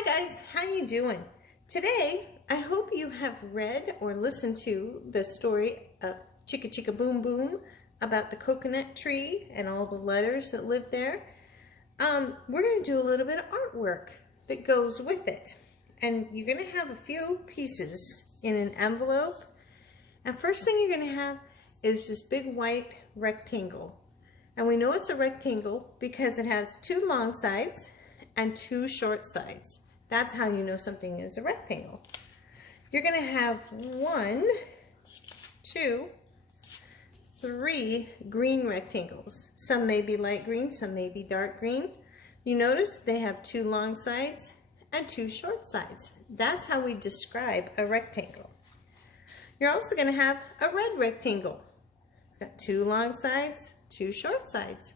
Hi guys, how you doing? Today, I hope you have read or listened to the story of Chicka Chicka Boom Boom about the coconut tree and all the letters that live there. We're going to do a little bit of artwork that goes with it. And you're going to have a few pieces in an envelope. And first thing you're going to have is this big white rectangle. And we know it's a rectangle because it has two long sides and two short sides. That's how you know something is a rectangle. You're going to have 1, 2, 3 green rectangles. Some may be light green, some may be dark green. You notice they have two long sides and two short sides. That's how we describe a rectangle. You're also going to have a red rectangle. It's got two long sides, two short sides.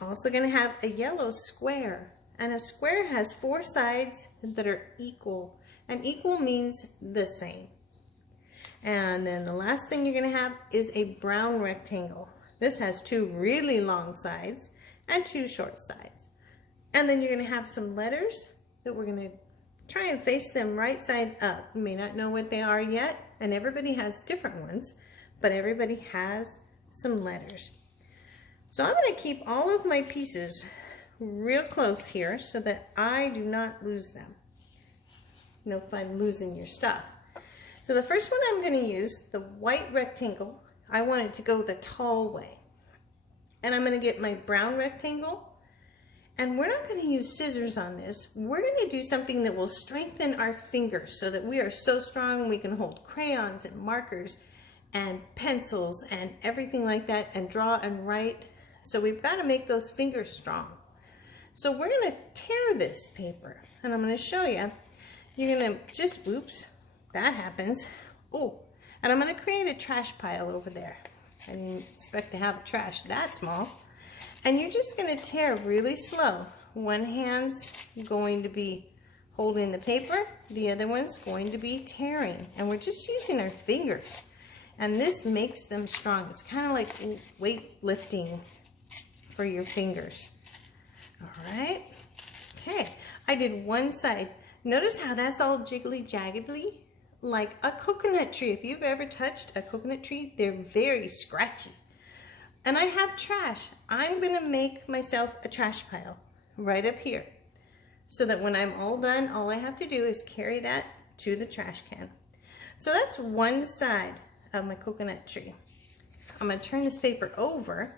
Also going to have a yellow square, and a square has 4 sides that are equal, and equal means the same. And then the last thing you're going to have is a brown rectangle. This has 2 really long sides and 2 short sides. And then you're going to have some letters that we're going to try and face them right side up. You may not know what they are yet, and everybody has different ones, but everybody has some letters. So I'm going to keep all of my pieces real close here so that I do not lose them. No fun losing your stuff. So the first one I'm going to use, the white rectangle, I want it to go the tall way. And I'm going to get my brown rectangle, and we're not going to use scissors on this. We're going to do something that will strengthen our fingers so that we are so strong we can hold crayons and markers and pencils and everything like that and draw and write. So we've got to make those fingers strong. So we're going to tear this paper, and I'm going to show you. You're going to just, oops, that happens. Oh, and I'm going to create a trash pile over there. I didn't expect to have a trash that small. And you're just going to tear really slow. One hand's going to be holding the paper, the other one's going to be tearing. And we're just using our fingers. And this makes them strong. It's kind of like weightlifting for your fingers. All right. Okay. I did one side. Notice how that's all jiggly jaggedly, like a coconut tree. If you've ever touched a coconut tree, they're very scratchy. And I have trash. I'm going to make myself a trash pile right up here so that when I'm all done, all I have to do is carry that to the trash can. So that's one side of my coconut tree. I'm going to turn this paper over,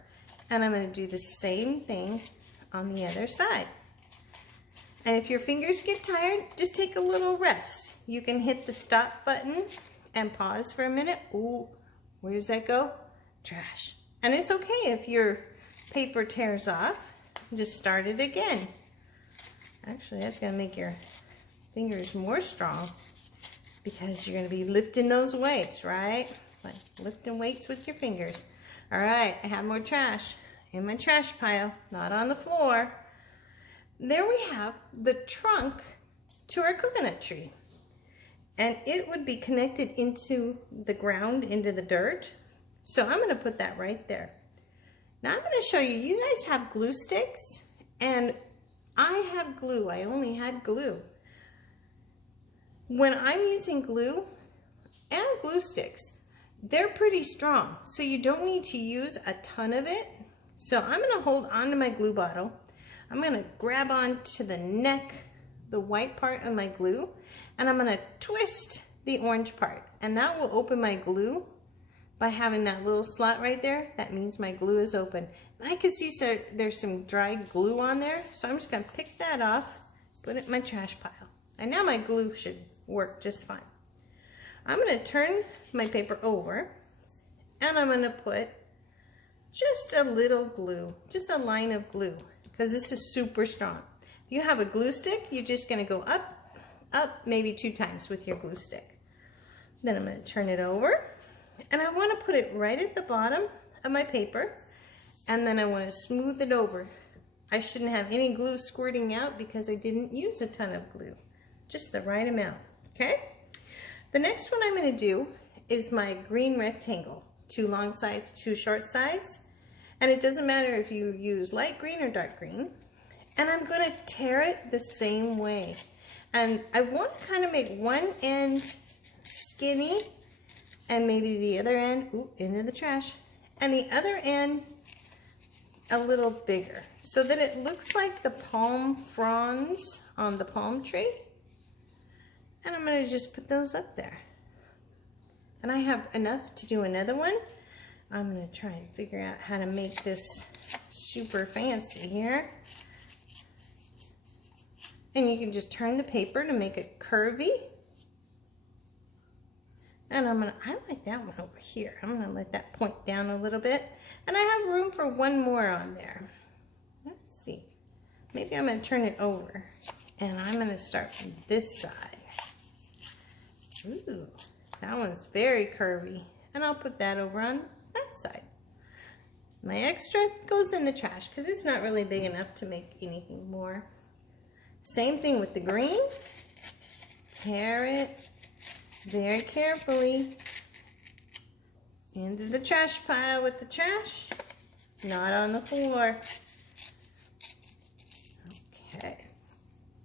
and I'm going to do the same thing on the other side. And if your fingers get tired, just take a little rest. You can hit the stop button and pause for a minute. Ooh, where does that go? Trash. And it's okay if your paper tears off. Just start it again. Actually, that's going to make your fingers more strong because you're going to be lifting those weights, right? Like lifting weights with your fingers. All right, I have more trash in my trash pile, not on the floor. There we have the trunk to our coconut tree. And it would be connected into the ground, into the dirt. So I'm going to put that right there. Now I'm going to show you, you guys have glue sticks, and I have glue. I only had glue. When I'm using glue and glue sticks, they're pretty strong, so you don't need to use a ton of it. So I'm going to hold on to my glue bottle. I'm going to grab on to the neck, the white part of my glue, and I'm going to twist the orange part, and that will open my glue. By having that little slot right there, that means my glue is open. And I can see there's some dry glue on there, so I'm just going to pick that off, put it in my trash pile. And now my glue should work just fine. I'm going to turn my paper over, and I'm going to put just a little glue, just a line of glue, because this is super strong. If you have a glue stick, you're just going to go up, up, maybe 2 times with your glue stick. Then I'm going to turn it over, and I want to put it right at the bottom of my paper, and then I want to smooth it over. I shouldn't have any glue squirting out because I didn't use a ton of glue, just the right amount, okay? The next one I'm going to do is my green rectangle. 2 long sides, 2 short sides. And it doesn't matter if you use light green or dark green. And I'm going to tear it the same way. And I want to kind of make one end skinny and maybe the other end, into the trash, and the other end a little bigger so that it looks like the palm fronds on the palm tree. And I'm going to just put those up there. And I have enough to do another one. I'm going to try and figure out how to make this super fancy here. And you can just turn the paper to make it curvy. And I like that one over here. I'm gonna let that point down a little bit. And I have room for one more on there. Let's see. Maybe I'm gonna turn it over. And I'm gonna start from this side. Ooh, that one's very curvy. And I'll put that over on that side. My extra goes in the trash because it's not really big enough to make anything more. Same thing with the green. Tear it very carefully into the trash pile with the trash, not on the floor. Okay,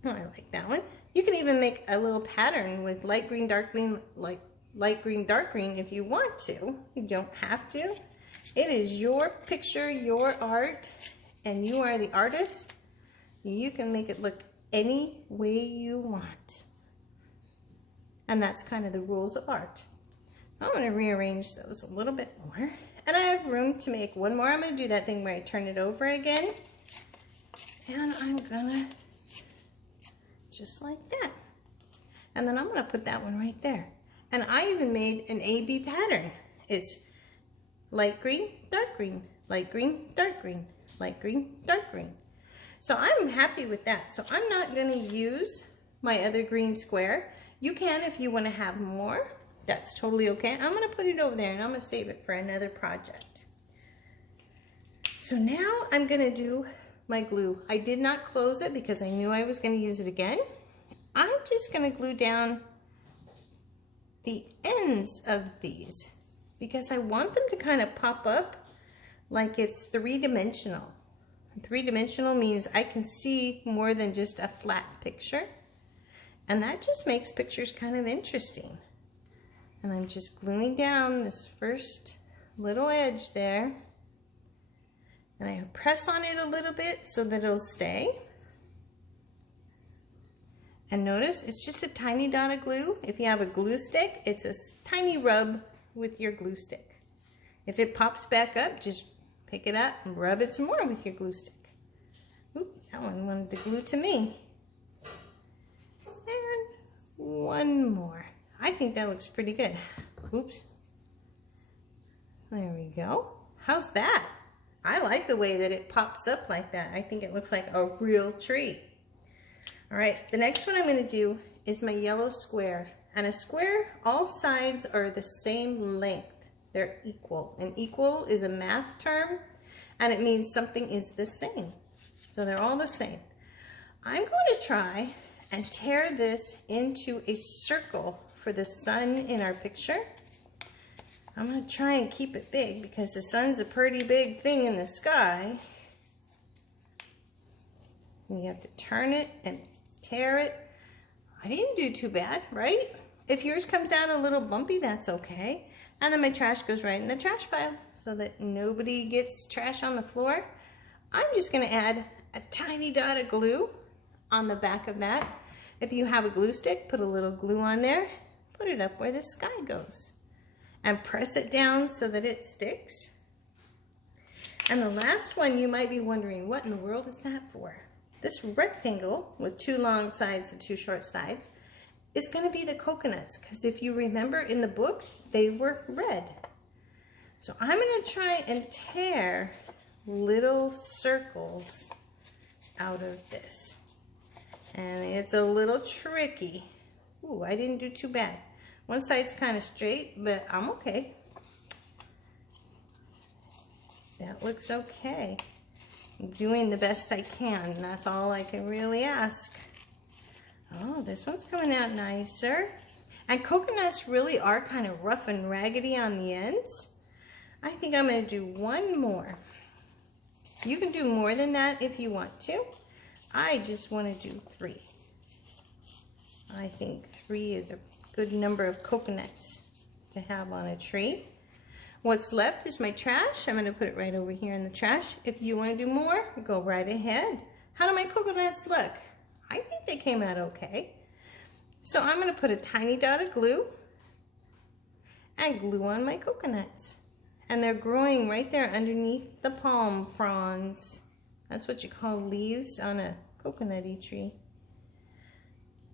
I like that one. You can even make a little pattern with light green, dark green, light green, dark green if you want to. You don't have to. It is your picture, your art, and you are the artist. You can make it look any way you want. And that's kind of the rules of art. I'm going to rearrange those a little bit more. And I have room to make one more. I'm going to do that thing where I turn it over again. And I'm going to, just like that. And then I'm going to put that one right there. And I even made an A-B pattern. It's light green, dark green, light green, dark green, light green, dark green. So I'm happy with that. So I'm not going to use my other green square. You can if you want to have more. That's totally okay. I'm going to put it over there and I'm going to save it for another project. So now I'm going to do my glue. I did not close it because I knew I was going to use it again. I'm just going to glue down the ends of these because I want them to kind of pop up like it's three-dimensional. Three-dimensional means I can see more than just a flat picture. And that just makes pictures kind of interesting. And I'm just gluing down this first little edge there. And I press on it a little bit so that it'll stay. And notice it's just a tiny dot of glue. If you have a glue stick, it's a tiny rub with your glue stick. If it pops back up, just pick it up and rub it some more with your glue stick. Oop, that one wanted to glue to me. And one more. I think that looks pretty good. Oops. There we go. How's that? I like the way that it pops up like that. I think it looks like a real tree. All right, the next one I'm going to do is my yellow square. And a square, all sides are the same length. They're equal. And equal is a math term, and it means something is the same. So they're all the same. I'm going to try and tear this into a circle for the sun in our picture. I'm going to try and keep it big because the sun's a pretty big thing in the sky. And you have to turn it and tear it. I didn't do too bad, right? If yours comes out a little bumpy, that's okay. And then my trash goes right in the trash pile so that nobody gets trash on the floor. I'm just going to add a tiny dot of glue on the back of that. If you have a glue stick, put a little glue on there. Put it up where the sky goes. And press it down so that it sticks. And the last one, you might be wondering, what in the world is that for? This rectangle with two long sides and two short sides is going to be the coconuts. Because if you remember in the book, they were red. So I'm going to try and tear little circles out of this. And it's a little tricky. Ooh, I didn't do too bad. One side's kind of straight, but I'm okay. That looks okay. I'm doing the best I can. That's all I can really ask. Oh, this one's coming out nicer. And coconuts really are kind of rough and raggedy on the ends. I think I'm going to do one more. You can do more than that if you want to. I just want to do 3. I think 3 is a good number of coconuts to have on a tree. What's left is my trash. I'm going to put it right over here in the trash. If you want to do more, go right ahead. How do my coconuts look? I think they came out okay. So I'm going to put a tiny dot of glue and glue on my coconuts. And they're growing right there underneath the palm fronds. That's what you call leaves on a coconutty tree.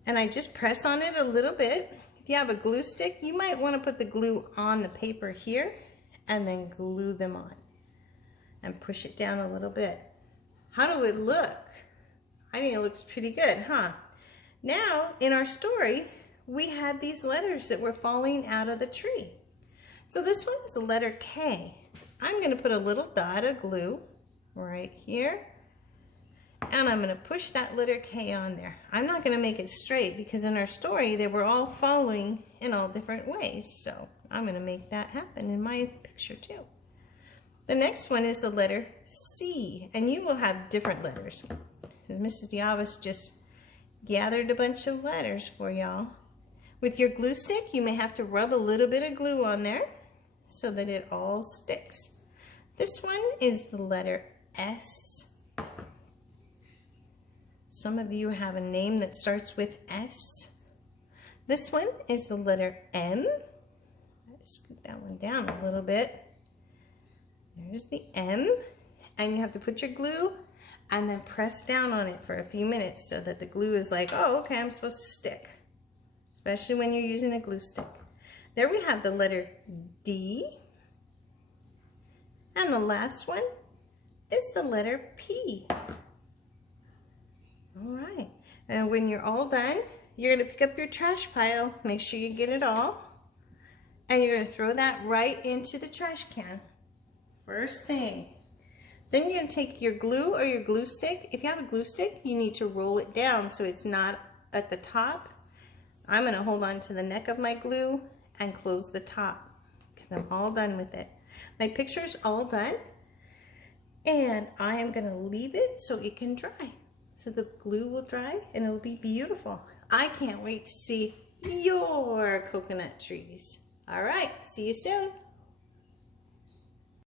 And I just press on it a little bit. If you have a glue stick, you might want to put the glue on the paper here and then glue them on. And push it down a little bit. How do it look? I think it looks pretty good, huh? Now, in our story, we had these letters that were falling out of the tree. So this one is the letter K. I'm going to put a little dot of glue right here. And I'm going to push that letter K on there. I'm not going to make it straight because in our story, they were all falling in all different ways. So I'm going to make that happen in my picture too. The next one is the letter C. And you will have different letters. Mrs. Diavas just gathered a bunch of letters for y'all. With your glue stick, you may have to rub a little bit of glue on there so that it all sticks. This one is the letter S. Some of you have a name that starts with S. This one is the letter M. Let's scoot that one down a little bit. There's the M. And you have to put your glue and then press down on it for a few minutes so that the glue is like, oh, okay, I'm supposed to stick. Especially when you're using a glue stick. There we have the letter D. And the last one is the letter P. All right. And when you're all done, you're going to pick up your trash pile. Make sure you get it all. And you're going to throw that right into the trash can. First thing. Then you're going to take your glue or your glue stick. If you have a glue stick, you need to roll it down so it's not at the top. I'm going to hold on to the neck of my glue and close the top because I'm all done with it. My picture's all done and I am going to leave it so it can dry. So the glue will dry and it'll be beautiful. I can't wait to see your coconut trees. All right, see you soon.